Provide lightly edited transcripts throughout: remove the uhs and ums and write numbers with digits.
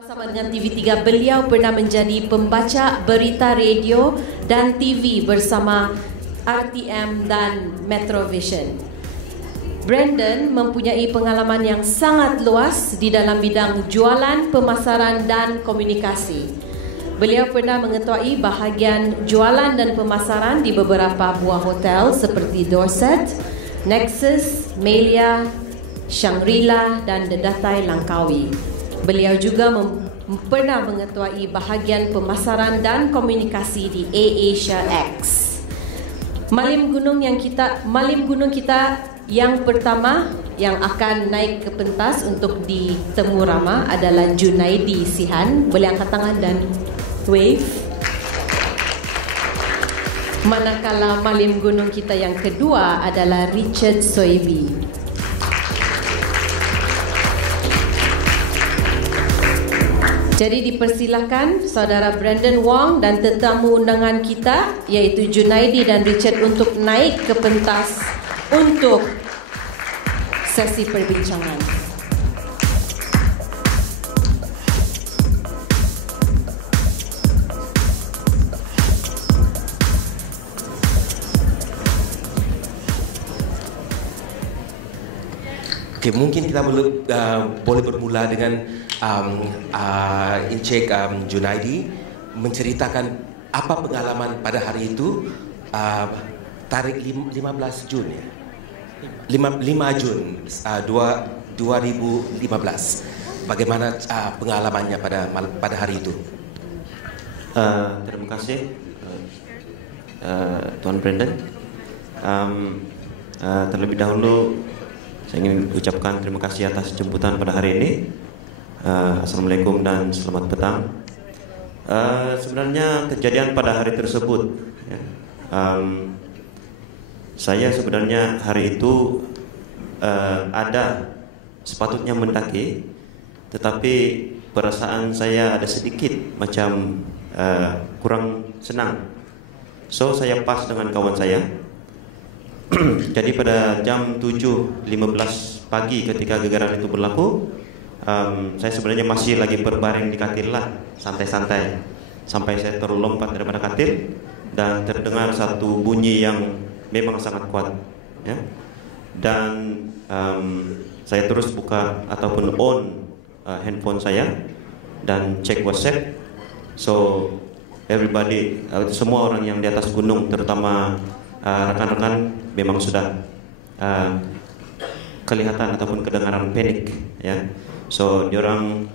Bersama dengan TV3, beliau pernah menjadi pembaca berita radio dan TV bersama RTM dan Metrovision. Brandon mempunyai pengalaman yang sangat luas di dalam bidang jualan, pemasaran dan komunikasi. Beliau pernah mengetuai bahagian jualan dan pemasaran di beberapa buah hotel seperti Dorset, Nexus, Melia, Shangri-La dan Dedatai Langkawi. Beliau juga pernah mengetuai bahagian pemasaran dan komunikasi di AirAsia X. Malim gunung kita yang pertama yang akan naik ke pentas untuk ditemu Rama adalah Junaidi Sihan. Boleh angkat tangan dan wave. Manakala malim gunung kita yang kedua adalah Richard Soebi. Jadi dipersilakan saudara Brandon Wong dan tetamu undangan kita iaitu Junaidi dan Richard untuk naik ke pentas untuk sesi perbincangan. Okay, mungkin kita boleh bermula dengan Encik Junaidi menceritakan apa pengalaman pada hari itu, tarikh 15 Jun ya? 5 Jun 2015. Bagaimana pengalamannya pada hari itu? Terima kasih Tuan Brandon. Terlebih dahulu saya ingin ucapkan terima kasih atas jemputan pada hari ini. Assalamualaikum dan selamat petang. Sebenarnya kejadian pada hari tersebut, ya, saya sebenarnya hari itu ada sepatutnya mendaki, tetapi perasaan saya ada sedikit macam kurang senang. So saya pas dengan kawan saya. Jadi pada jam 7.15 pagi ketika gagaran itu berlaku, saya sebenarnya masih lagi berbaring di katil lah, santai-santai, sampai saya terlompat daripada katil dan terdengar satu bunyi yang memang sangat kuat, ya. Dan saya terus buka ataupun on handphone saya dan cek WhatsApp. So everybody, semua orang yang di atas gunung, terutama rekan-rekan, memang sudah kelihatan ataupun kedengaran panik, ya. So diorang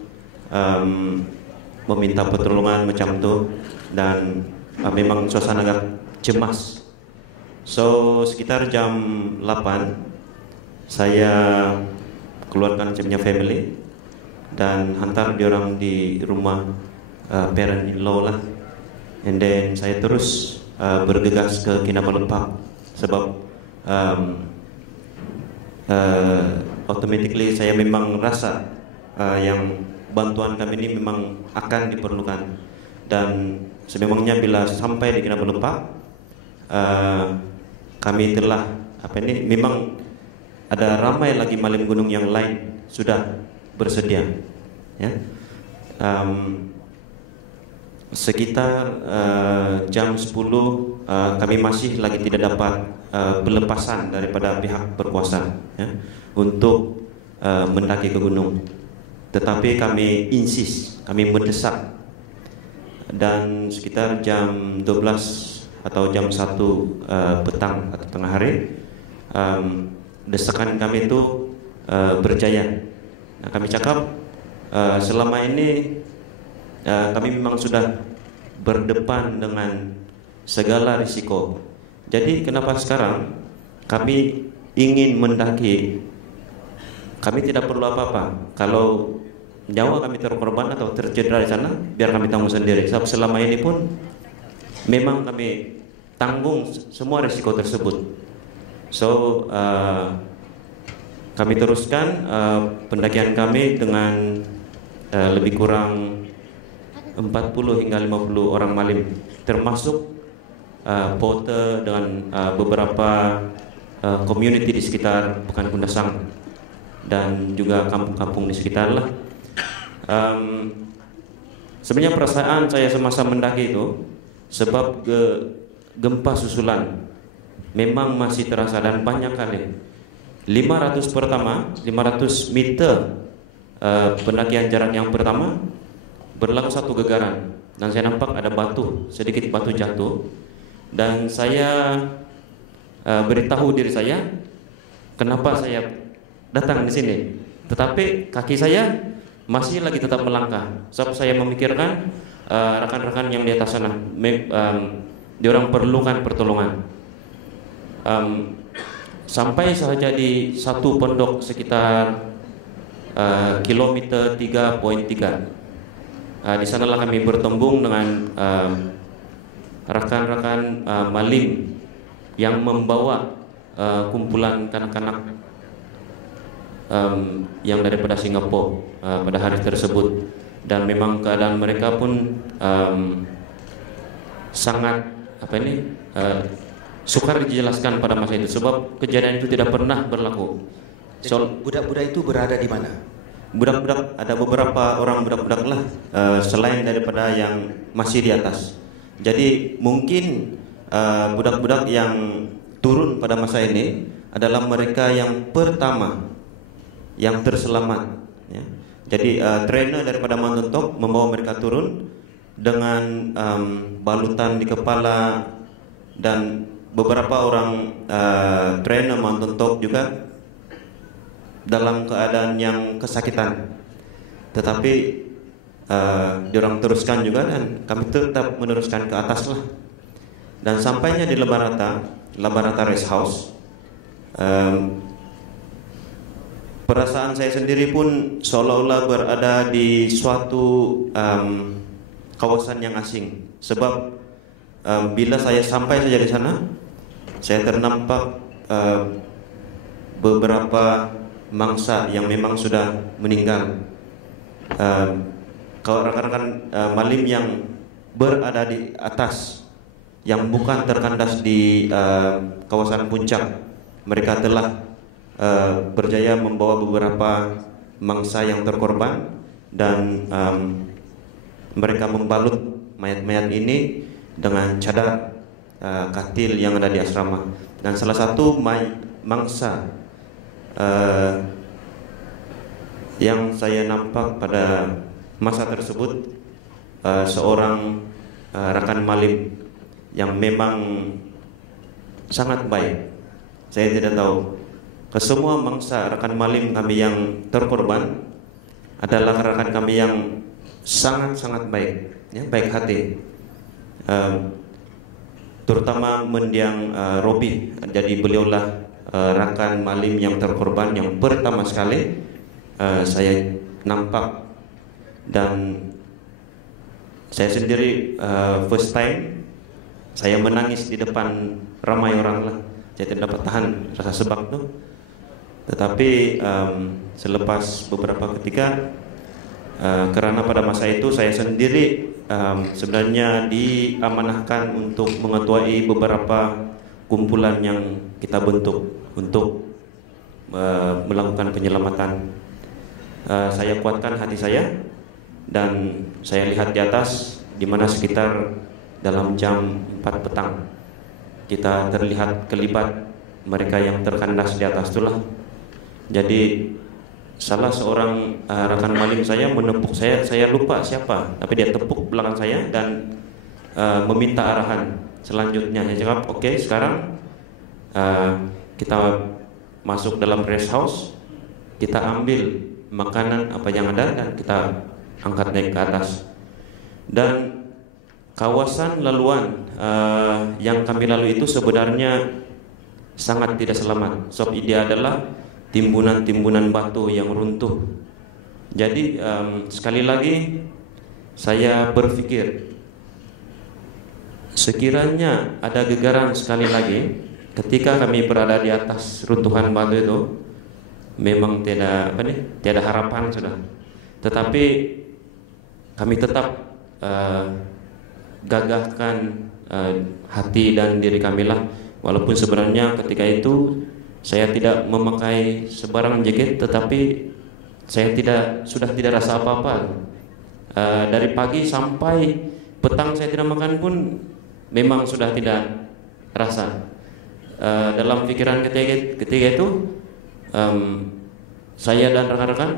meminta pertolongan macam tu dan memang suasana agak cemas. So sekitar jam 8 saya keluarkan macamnya family dan hantar diorang di rumah parent-in-law lah. And then saya terus bergegas ke Kinabalu Park sebab automatically saya memang rasa yang bantuan kami ini memang akan diperlukan, dan sememangnya bila sampai di Kinabalu Park kami telah memang ada ramai lagi malim gunung yang lain sudah bersedia, ya. Sekitar jam 10 kami masih lagi tidak dapat pelepasan daripada pihak berkuasa, ya, untuk mendaki ke gunung. Tetapi kami insist, kami mendesak, dan sekitar jam 12 atau jam 1 petang atau tengah hari, desakan kami itu berjaya. Nah, kami cakap selama ini kami memang sudah berdepan dengan segala risiko. Jadi kenapa sekarang kami ingin mendaki? Kami tidak perlu apa-apa. Kalau nyawa kami terkorban atau tercedera di sana, biar kami tanggung sendiri. Sebab selama ini pun memang kami tanggung semua risiko tersebut. So kami teruskan pendakian kami dengan lebih kurang 40 hingga 50 orang malim, termasuk porter dengan beberapa community di sekitar Pekan Kundasang dan juga kampung-kampung di sekitar lah. Sebenarnya perasaan saya semasa mendaki itu sebab gempa susulan memang masih terasa dan banyak kali. 500 pertama, 500 meter pendakian jarak yang pertama berlaku satu gegaran dan saya nampak ada batu, sedikit batu jatuh, dan saya beritahu diri saya kenapa saya datang di sini, tetapi kaki saya masih lagi tetap melangkah. Sebab saya memikirkan rekan-rekan yang di atas sana, diorang perlukan pertolongan. Sampai saja di satu pondok sekitar kilometer 3.3. Di sanalah kami bertembung dengan rekan-rekan malim yang membawa kumpulan kanak-kanak yang daripada Singapura pada hari tersebut, dan memang keadaan mereka pun sangat sukar dijelaskan pada masa itu sebab kejadian itu tidak pernah berlaku. Budak-budak itu berada di mana? Budak-budak ada beberapa orang budak-budak lah selain daripada yang masih di atas. Jadi mungkin budak-budak yang turun pada masa ini adalah mereka yang pertama yang terselamat. Ya. Jadi trainer daripada Mountain Top membawa mereka turun dengan balutan di kepala, dan beberapa orang trainer Mountain Top juga dalam keadaan yang kesakitan, tetapi diorang teruskan juga dan kami tetap meneruskan ke atas lah. Dan sampainya di Labarata Rest House, perasaan saya sendiri pun seolah-olah berada di suatu kawasan yang asing. Sebab bila saya sampai saja di sana, saya ternampak beberapa mangsa yang memang sudah meninggal. Kalau rekan-rekan malim yang berada di atas, yang bukan terkandas di kawasan puncak, mereka telah berjaya membawa beberapa mangsa yang terkorban, dan mereka membalut mayat-mayat ini dengan cadar katil yang ada di asrama. Dan salah satu mangsa yang saya nampak pada masa tersebut seorang rekan malim yang memang sangat baik. Saya tidak tahu, kesemua mangsa rekan malim kami yang terkorban adalah rekan kami yang sangat-sangat baik, ya, baik hati. Terutama mendiang Robi. Jadi beliaulah rekan malim yang terkorban yang pertama sekali saya nampak, dan saya sendiri first time saya menangis di depan ramai orang lah. Saya tidak dapat tahan rasa sebab itu. Tetapi selepas beberapa ketika, karena pada masa itu saya sendiri sebenarnya diamanahkan untuk mengetuai beberapa kumpulan yang kita bentuk untuk melakukan penyelamatan. Saya kuatkan hati saya, dan saya lihat di atas, di mana sekitar dalam jam 4 petang kita terlihat kelibat mereka yang terkandas di atas itulah. Jadi salah seorang rekan malim saya menepuk saya lupa siapa, tapi dia tepuk belakang saya dan meminta arahan selanjutnya. Saya jawab, oke, sekarang kita masuk dalam rest house, kita ambil makanan apa yang ada dan kita angkat naik ke atas. Dan kawasan laluan yang kami lalui itu sebenarnya sangat tidak selamat, sebab dia adalah timbunan-timbunan batu yang runtuh. Jadi sekali lagi saya berpikir, sekiranya ada gegaran sekali lagi ketika kami berada di atas runtuhan batu itu, memang tiada harapan sudah. Tetapi kami tetap gagahkan hati dan diri kami lah, walaupun sebenarnya ketika itu saya tidak memakai sebarang jaket, tetapi saya sudah tidak rasa apa-apa. Dari pagi sampai petang saya tidak makan pun memang sudah tidak rasa. Dalam pikiran ketiga itu saya dan rekan-rekan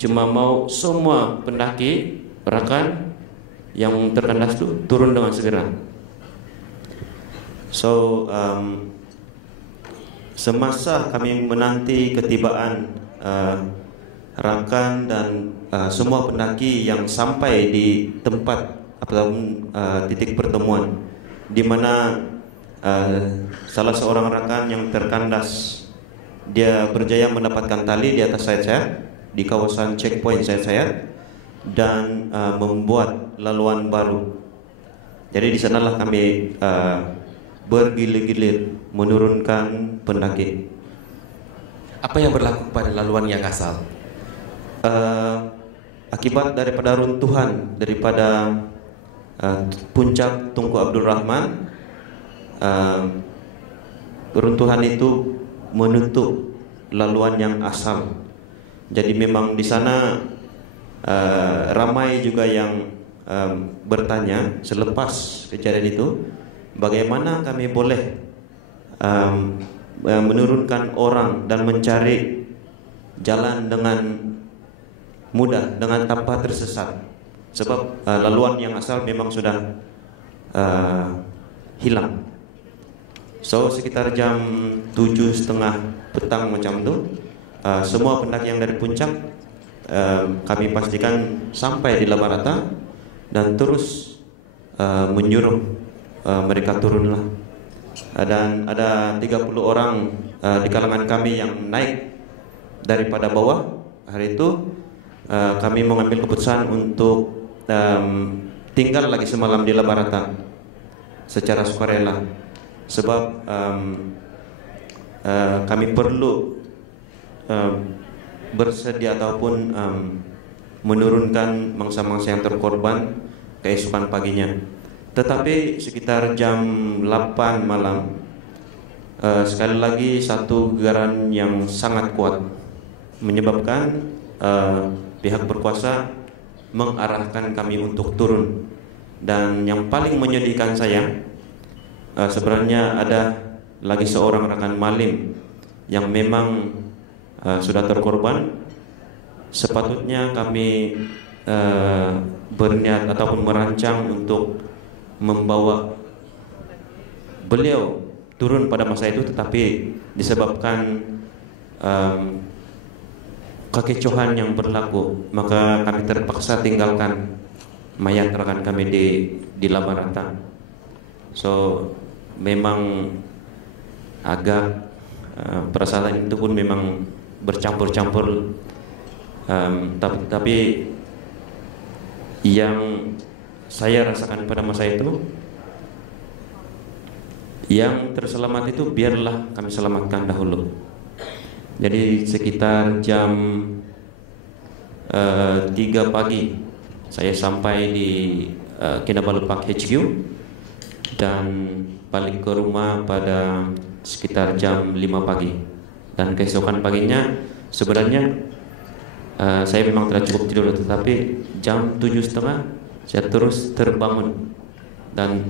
cuma mau semua pendaki rekan yang terkandas itu turun dengan segera. So semasa kami menanti ketibaan rakan dan semua pendaki yang sampai di tempat atau titik pertemuan, di mana salah seorang rakan yang terkandas, dia berjaya mendapatkan tali di atas saya di kawasan checkpoint saya dan membuat laluan baru. Jadi di sanalah kami bergilir-gilir menurunkan pendaki. Apa yang berlaku pada laluan yang asal? Akibat daripada runtuhan daripada puncak Tunku Abdul Rahman, runtuhan itu menutup laluan yang asal. Jadi memang di sana ramai juga yang bertanya selepas kejadian itu, bagaimana kami boleh menurunkan orang dan mencari jalan dengan mudah, dengan tanpa tersesat, sebab laluan yang asal memang sudah hilang. So sekitar jam 7:30 petang macam itu, semua pendaki yang dari puncak kami pastikan sampai di Labarata dan terus menyuruh mereka turunlah. Dan ada 30 orang di kalangan kami yang naik daripada bawah. Hari itu kami mengambil keputusan untuk tinggal lagi semalam di Labarata secara sukarela, sebab kami perlu bersedia ataupun menurunkan mangsa-mangsa yang terkorban keesokan paginya. Tetapi sekitar jam 8 malam sekali lagi satu gerakan yang sangat kuat menyebabkan pihak berkuasa mengarahkan kami untuk turun. Dan yang paling menyedihkan saya, sebenarnya ada lagi seorang rekan malim yang memang sudah terkorban. Sepatutnya kami berniat ataupun merancang untuk membawa beliau turun pada masa itu, tetapi disebabkan kekecohan yang berlaku, maka kami terpaksa tinggalkan mayat rekan kami di Labarata. So memang agak perasaan itu pun memang bercampur-campur, tapi yang saya rasakan pada masa itu, yang terselamat itu biarlah kami selamatkan dahulu. Jadi sekitar jam 3 pagi saya sampai di Kinabalu Park HQ dan balik ke rumah pada sekitar jam 5 pagi. Dan keesokan paginya sebenarnya saya memang tidak cukup tidur, tetapi jam 7:30 saya terus terbangun dan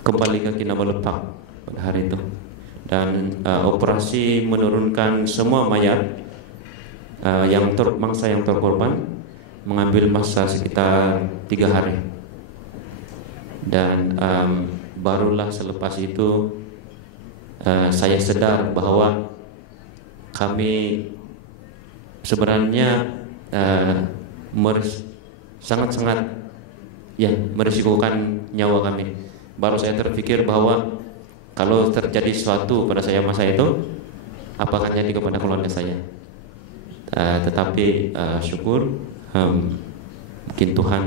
kembali ke Kinabalu Park pada hari itu. Dan operasi menurunkan semua mayat mangsa yang terkorban mengambil masa sekitar 3 hari. Dan barulah selepas itu saya sadar bahwa kami sebenarnya sangat-sangat merisikokan nyawa kami. Baru saya terpikir bahwa kalau terjadi sesuatu pada saya masa itu, apa akan jadi kepada keluarga saya. Tetapi syukur mungkin Tuhan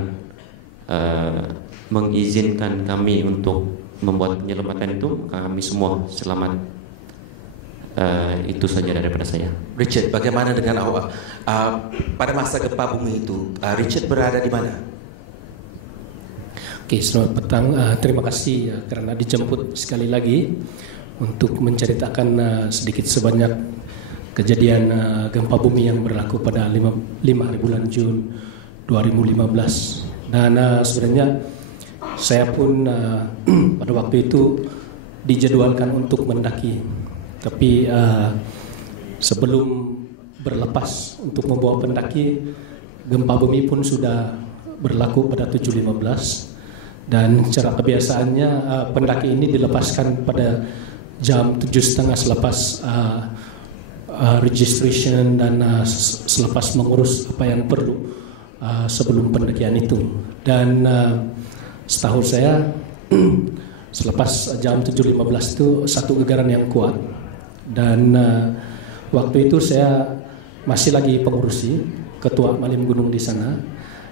mengizinkan kami untuk membuat penyelamatan itu, kami semua selamat. Itu saja daripada saya. Richard, bagaimana dengan awak? Pada masa gempa bumi itu, Richard berada di mana? Oke, selamat petang. Terima kasih karena dijemput sekali lagi untuk menceritakan sedikit sebanyak kejadian gempa bumi yang berlaku pada 5 hari bulan Jun 2015. Dan sebenarnya saya pun pada waktu itu dijadwalkan untuk mendaki, tapi sebelum berlepas untuk membawa pendaki, gempa bumi pun sudah berlaku pada 7.15, dan secara kebiasaannya pendaki ini dilepaskan pada jam 7.30 selepas registration dan selepas mengurus apa yang perlu sebelum pendakian itu. Dan setahu saya selepas jam 7.15 itu satu gegaran yang kuat, dan waktu itu saya masih lagi pengurusi ketua Malim Gunung di sana,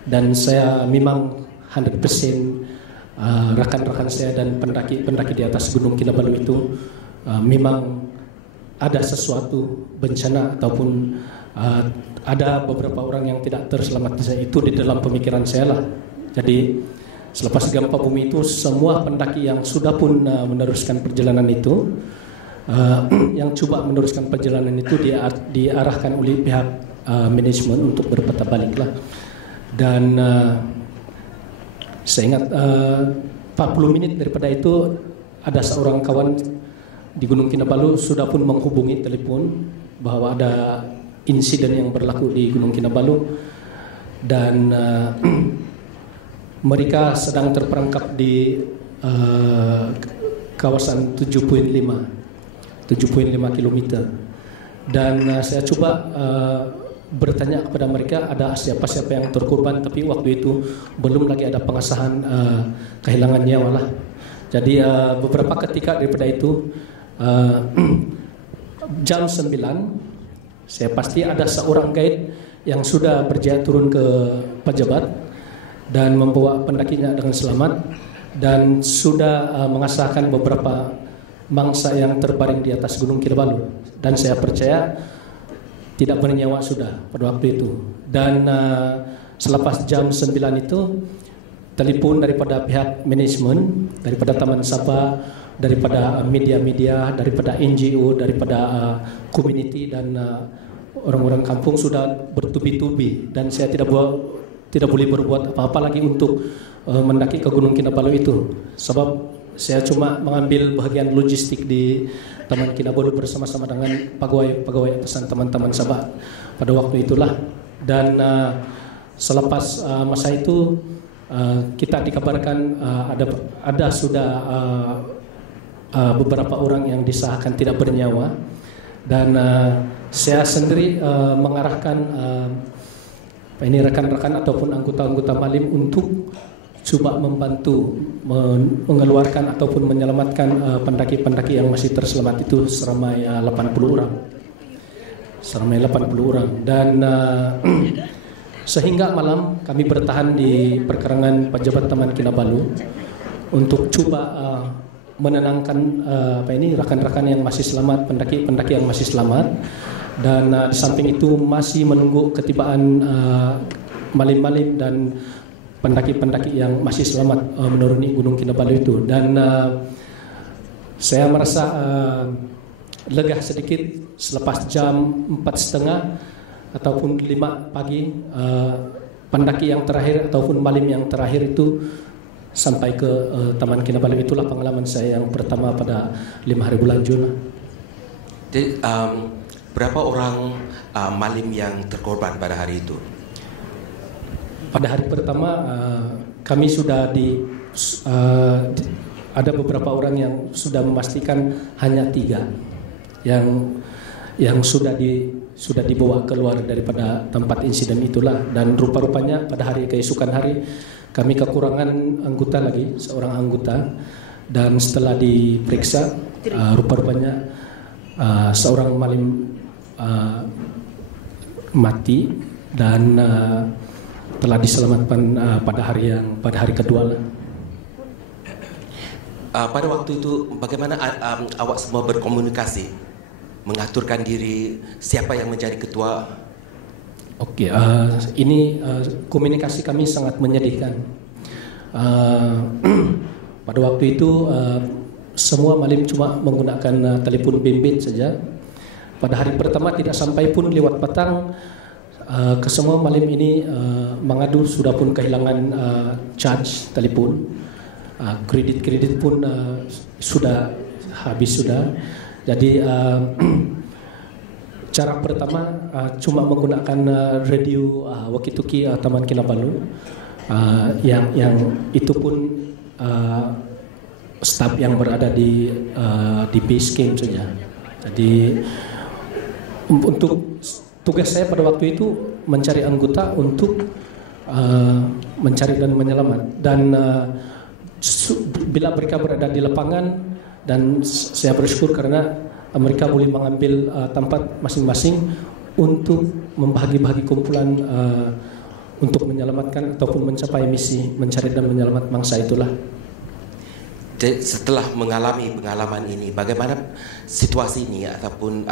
dan saya memang 100% rekan-rekan saya dan pendaki di atas Gunung Kinabalu itu memang ada sesuatu bencana ataupun ada beberapa orang yang tidak terselamat. Itu di dalam pemikiran saya lah. Jadi selepas gempa bumi itu semua pendaki yang sudah pun meneruskan perjalanan itu, yang coba meneruskan perjalanan itu diarahkan oleh pihak manajemen untuk berputar balik lah. Dan saya ingat 40 menit daripada itu ada seorang kawan di Gunung Kinabalu sudah pun menghubungi telepon bahwa ada insiden yang berlaku di Gunung Kinabalu, dan mereka sedang terperangkap di kawasan 7.5 km. Dan saya coba bertanya kepada mereka ada siapa-siapa yang terkorban, tapi waktu itu belum lagi ada pengesahan kehilangan nyawa lah. Jadi beberapa ketika daripada itu jam 9 saya pasti ada seorang guide yang sudah berjaya turun ke pejabat dan membawa pendakinya dengan selamat, dan sudah mengesahkan beberapa mangsa yang terbaring di atas Gunung Kinabalu, dan saya percaya tidak bernyawa sudah pada waktu itu. Dan selepas jam 9 itu telepon daripada pihak manajemen, daripada Taman Saba, daripada media-media, daripada NGO, daripada community dan orang-orang kampung sudah bertubi-tubi, dan saya tidak boleh berbuat apa-apa lagi untuk mendaki ke Gunung Kinabalu itu, sebab saya cuma mengambil bahagian logistik di Taman Kinabalu bersama-sama dengan pegawai pesan teman-teman Sabah pada waktu itulah. Dan selepas masa itu kita dikabarkan ada sudah beberapa orang yang disahkan tidak bernyawa, dan saya sendiri mengarahkan ini rekan-rekan ataupun anggota-anggota Malim untuk coba membantu mengeluarkan ataupun menyelamatkan pendaki-pendaki yang masih terselamat itu seramai 80 orang. Dan sehingga malam kami bertahan di perkerangan pejabat Taman Kinabalu untuk coba menenangkan rekan-rekan yang masih selamat, pendaki-pendaki yang masih selamat. Dan di samping itu masih menunggu ketibaan Malim-Malim dan pendaki-pendaki yang masih selamat menuruni Gunung Kinabalu itu. Dan saya merasa lega sedikit selepas jam 4.30 ataupun 5 pagi pendaki yang terakhir ataupun Malim yang terakhir itu sampai ke Taman Kinabalu. Itulah pengalaman saya yang pertama pada 5 hari bulan Jun. Jadi, berapa orang Malim yang terkorban pada hari itu? Pada hari pertama kami sudah ada beberapa orang yang sudah memastikan hanya 3 yang sudah dibawa keluar daripada tempat insiden itulah. Dan rupa-rupanya pada hari keesokan hari kami kekurangan anggota lagi, seorang anggota, dan setelah diperiksa rupa-rupanya seorang Malim mati dan telah diselamatkan pada hari kedua. Pada waktu itu bagaimana awak semua berkomunikasi, mengaturkan diri siapa yang menjadi ketua? Oke, ini komunikasi kami sangat menyedihkan. Pada waktu itu semua Malim cuma menggunakan telepon bimbit saja, pada hari pertama tidak sampai pun lewat petang, kesemua malam ini mengadu sudah pun kehilangan charge telepon, kredit pun sudah habis sudah. Jadi cara pertama cuma menggunakan radio walkie-talkie Taman Kinabalu, yang itu pun staf yang berada di base camp saja. Jadi untuk tugas saya pada waktu itu mencari anggota untuk mencari dan menyelamat. Dan bila mereka berada di lapangan, dan saya bersyukur karena mereka boleh mengambil tempat masing-masing untuk membagi-bagi kumpulan untuk menyelamatkan ataupun mencapai misi mencari dan menyelamat bangsa itulah. Jadi setelah mengalami pengalaman ini, bagaimana situasi ini ataupun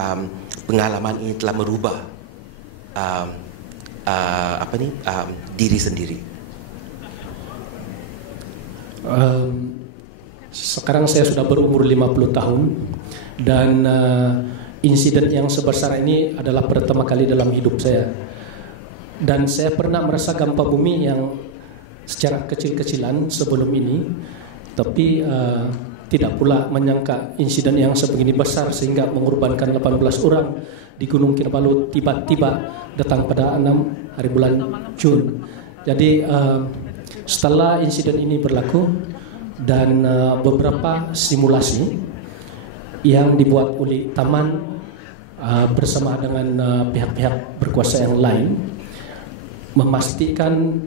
pengalaman ini telah merubah diri sendiri? Sekarang saya sudah berumur 50 tahun dan insiden yang sebesar ini adalah pertama kali dalam hidup saya. Dan saya pernah merasa gempa bumi yang secara kecil-kecilan sebelum ini, tapi tidak pula menyangka insiden yang sebegini besar sehingga mengorbankan 18 orang di Gunung Kinabalu tiba-tiba datang pada 6 hari bulan Jun. Jadi setelah insiden ini berlaku dan beberapa simulasi yang dibuat oleh taman bersama dengan pihak-pihak berkuasa yang lain memastikan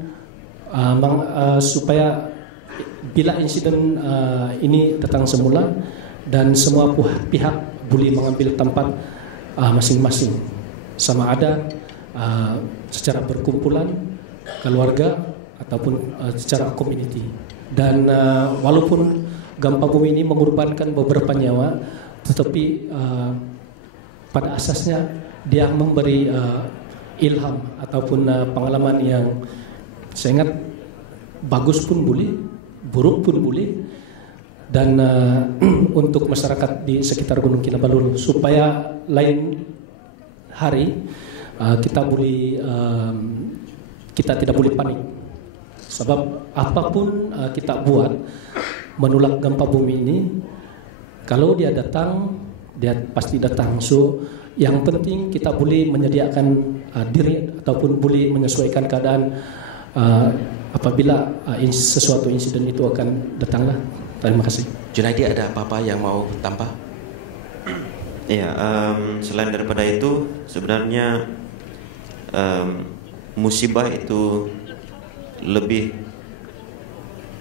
supaya bila insiden ini datang semula dan semua pihak boleh mengambil tempat masing-masing, sama ada secara berkumpulan, keluarga ataupun secara community. Dan walaupun gempa bumi ini mengorbankan beberapa nyawa, tetapi pada asasnya dia memberi ilham ataupun pengalaman yang saya ingat bagus pun boleh, buruk pun boleh, dan untuk masyarakat di sekitar Gunung Kinabalu supaya lain hari kita tidak boleh panik, sebab apapun kita buat menolak gempa bumi ini, kalau dia datang dia pasti datang. So yang penting kita boleh menyediakan diri ataupun boleh menyesuaikan keadaan apabila sesuatu insiden itu akan datanglah. Terima kasih. Junaidi, ada apa-apa yang mau tambah? Ya, selain daripada itu sebenarnya musibah itu lebih,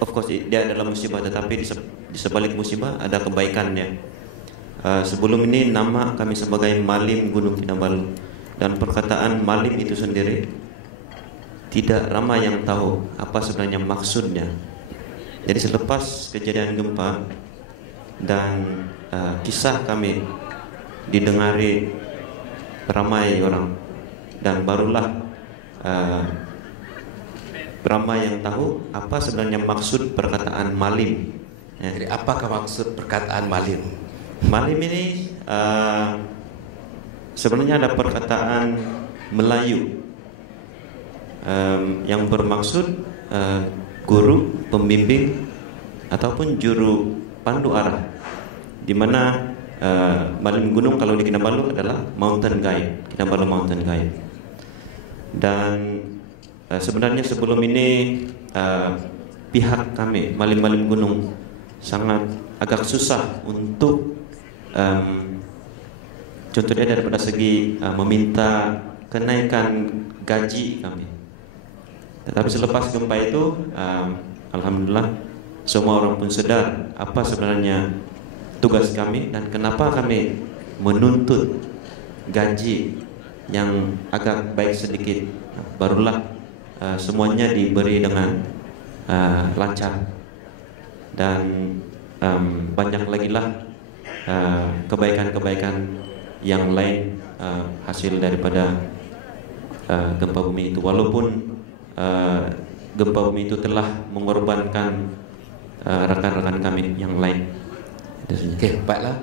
of course dia adalah musibah, tetapi di sebalik musibah ada kebaikannya. Sebelum ini nama kami sebagai Malim Gunung Kinabalu, dan perkataan Malim itu sendiri tidak ramai yang tahu apa sebenarnya maksudnya. Jadi selepas kejadian gempa dan kisah kami didengari ramai orang, dan barulah ramai yang tahu apa sebenarnya maksud perkataan Malim. Jadi apakah maksud perkataan Malim? Malim ini sebenarnya ada perkataan Melayu yang bermaksud guru, pembimbing ataupun juru pandu arah, di mana Malim gunung kalau di Kinabalu adalah mountain guide, Kinabalu mountain guide. Dan sebenarnya sebelum ini pihak kami Malim gunung sangat agak susah untuk contohnya daripada segi meminta kenaikan gaji kami. Tetapi selepas gempa itu alhamdulillah semua orang pun sadar apa sebenarnya tugas kami dan kenapa kami menuntut gaji yang agak baik sedikit. Barulah semuanya diberi dengan lancar, dan banyak lagi lah kebaikan-kebaikan yang lain hasil daripada gempa bumi itu. Walaupun gempa bumi itu telah mengorbankan rekan-rekan kami yang lain, Okey, baiklah.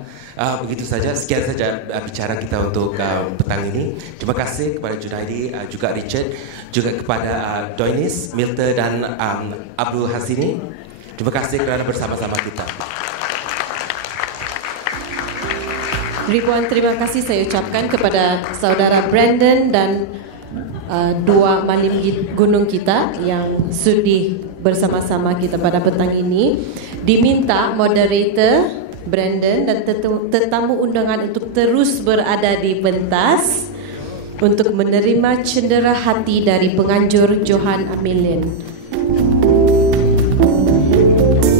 Begitu saja, sekian saja bicara kita untuk petang ini. Terima kasih kepada Junaidi, juga Richard, juga kepada Doinis, Milta dan Abdul Hasini. Terima kasih kerana bersama-sama kita. Ribuan terima kasih saya ucapkan kepada saudara Brandon dan dua malim gunung kita yang sudi bersama-sama kita pada petang ini. Diminta moderator Brandon dan tetamu undangan untuk terus berada di pentas untuk menerima cendera hati dari penganjur Johan Amelian.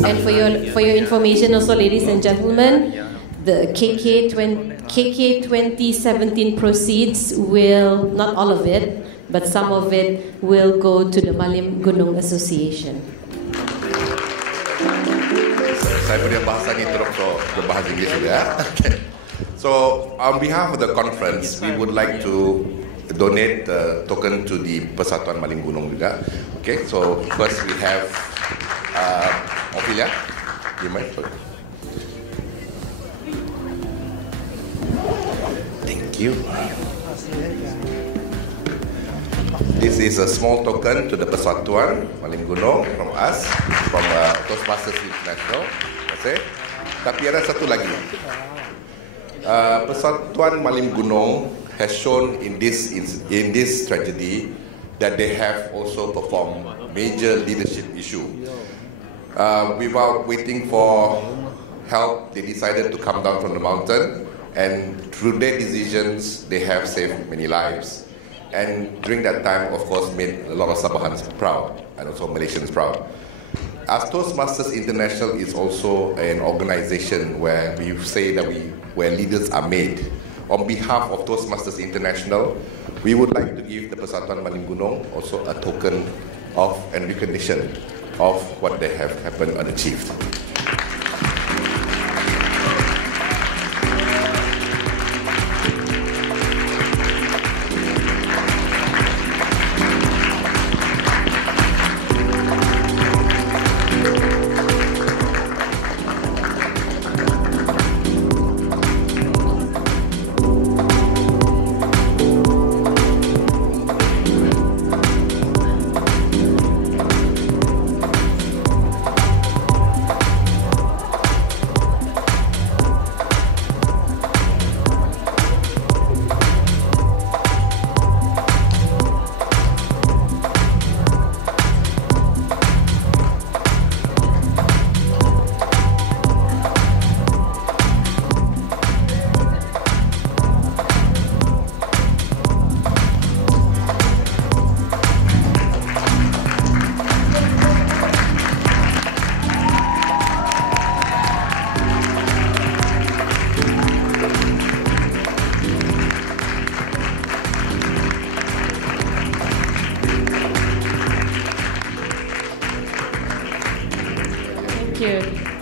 And for your information also, ladies and gentlemen, the KK 2017 proceeds will, not all of it, but some of it will go to the Malim Gunung Association. Saya punya bahasa ni teruk so berbahasa Inggeris juga. So on behalf of the conference, we would like to donate the token to the Persatuan Malim Gunung juga. Okay, so first we have Ophelia. Thank you. This is a small token to the Persatuan Malim Gunung from us, from Toastmasters International. Okay. Tapi ada satu lagi. Persatuan Malim Gunung has shown in this tragedy that they have also performed major leadership issue. Without waiting for help, they decided to come down from the mountain, and through their decisions, they have saved many lives. And during that time, of course, made a lot of Sabahans proud and also Malaysians proud. As Toastmasters International is also an organization where we say that where leaders are made. On behalf of Toastmasters International, we would like to give the Persatuan Malim Gunung also a token of and recognition of what they have happened and achieved. Thank you.